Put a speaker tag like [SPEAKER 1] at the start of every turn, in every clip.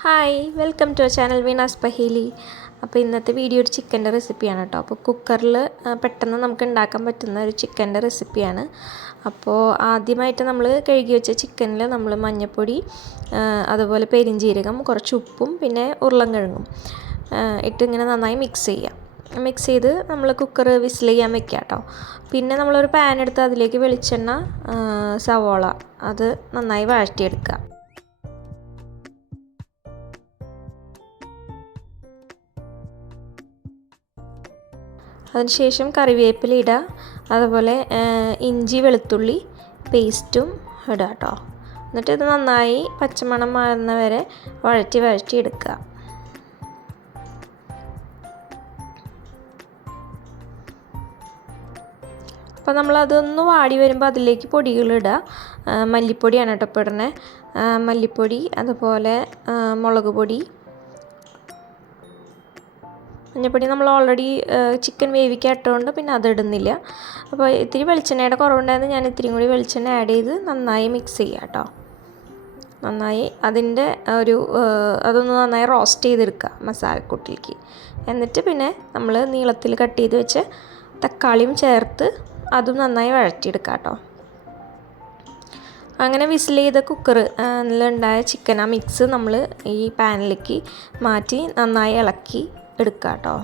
[SPEAKER 1] Hi welcome to channel Veena's Paheli അപ്പോൾ ഇന്നത്തെ video ഒരു ചിക്കന്റെ റെസിപ്പിയാണ് കേട്ടോ അപ്പോൾ കുക്കറിൽ പെട്ടെന്ന് നമുക്ക് ഉണ്ടാക്കാൻ പറ്റുന്ന ഒരു ചിക്കന്റെ റെസിപ്പിയാണ് അപ്പോൾ ആദ്യമായിട്ട് നമ്മൾ കഴുകി വെച്ച ചിക്കനിൽ നമ്മൾ മഞ്ഞൾപ്പൊടി അതുപോലെ പെരിഞ്ജീരകം കുറച്ച് ഉപ്പും പിന്നെ ഉരുളൻകിഴങ്ങും ഇട്ട് ഇങ്ങനെ നന്നായി മിക്സ് ചെയ്യാം. മിക്സ് ചെയ്ത് നമ്മൾ കുക്കർ വിസിൽ ചെയ്യാൻ വെക്കുക കേട്ടോ പിന്നെ നമ്മളൊരു പാൻ എടുത്ത് അതിലേക്ക് വെളിച്ചെണ്ണ സവോള അത് നന്നായി വഴറ്റിയെടുക്കുക അതിനുശേഷം കറിവേപ്പില ഇടുക അതുപോലെ ഇഞ്ചി വെളുത്തുള്ളി പേസ്റ്റും ഇടുക കേട്ടോ എന്നിട്ട് ഇത് നന്നായി പച്ചമണം മാറുന്ന വരെ വഴറ്റി വഴറ്റി എടുക്കുക അപ്പോൾ നമ്മളതൊന്ന് വാടി വരുമ്പോൾ അതിലേക്ക് പൊടികളിടുക മല്ലിപ്പൊടിയാണ് കേട്ടോ ഇപ്പോൾ ഇടണേ മല്ലിപ്പൊടി അതുപോലെ മുളക് പൊടി മഞ്ഞപ്പൊടി നമ്മൾ ഓൾറെഡി ചിക്കൻ വേവിക്കാട്ടുകൊണ്ട് പിന്നെ അത് ഇടുന്നില്ല. അപ്പോൾ ഇത്തിരി വെളിച്ചെണ്ണയുടെ കുറവുണ്ടായിരുന്നു. ഞാൻ ഇത്തിരിയും കൂടി വെളിച്ചെണ്ണ ആഡ് ചെയ്ത് നന്നായി മിക്സ് ചെയ്യുക കേട്ടോ. നന്നായി അതിന്റെ ഒരു അതൊന്ന് നന്നായി റോസ്റ്റ് ചെയ്തെടുക്കുക മസാലക്കൂട്ടിലേക്ക്. എന്നിട്ട് പിന്നെ നമ്മൾ നീളത്തിൽ കട്ട് ചെയ്ത് വെച്ച് തക്കാളിയും ചേർത്ത് അതും നന്നായി വഴറ്റിയെടുക്കുക കേട്ടോ. അങ്ങനെ വിസിൽ ചെയ്ത കുക്കർ ഉണ്ടായ ചിക്കൻ ആ മിക്സ് നമ്മൾ ഈ പാനിലേക്ക് മാറ്റി നന്നായി ഇളക്കി എടുക്കുക കേട്ടോ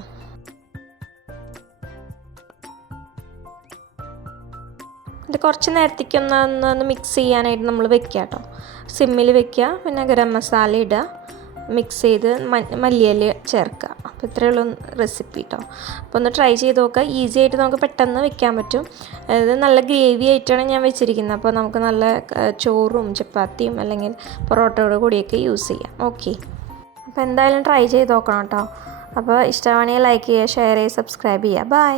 [SPEAKER 1] ഇത് കുറച്ച് നേരത്തേക്ക് ഒന്ന് ഒന്ന് മിക്സ് ചെയ്യാനായിട്ട് നമ്മൾ വെക്കുക കേട്ടോ. സിമ്മിൽ വെക്കുക പിന്നെ ഗരം മസാല ഇടുക മിക്സ് ചെയ്ത് മല്ലിയില ചേർക്കുക. അപ്പോൾ ഇത്രയേ ഉള്ളൂ റെസിപ്പി കേട്ടോ അപ്പോൾ ഒന്ന് ട്രൈ ചെയ്ത് നോക്കുക. ഈസി ആയിട്ട് നമുക്ക് പെട്ടെന്ന് വെക്കാൻ പറ്റും. അതായത് നല്ല ഗ്രേവി ആയിട്ടാണ് ഞാൻ വെച്ചിരിക്കുന്നത്. അപ്പോൾ നമുക്ക് നല്ല ചോറും ചപ്പാത്തിയും അല്ലെങ്കിൽ പൊറോട്ടയോട് കൂടിയൊക്കെ യൂസ് ചെയ്യാം. ഓക്കെ അപ്പോൾ എന്തായാലും ട്രൈ ചെയ്ത് നോക്കണം കേട്ടോ. അപ്പോൾ ഇഷ്ടമാണെങ്കിൽ ലൈക്ക് ചെയ്യുക ഷെയർ ചെയ്യുക സബ്സ്ക്രൈബ് ചെയ്യുക. ബൈ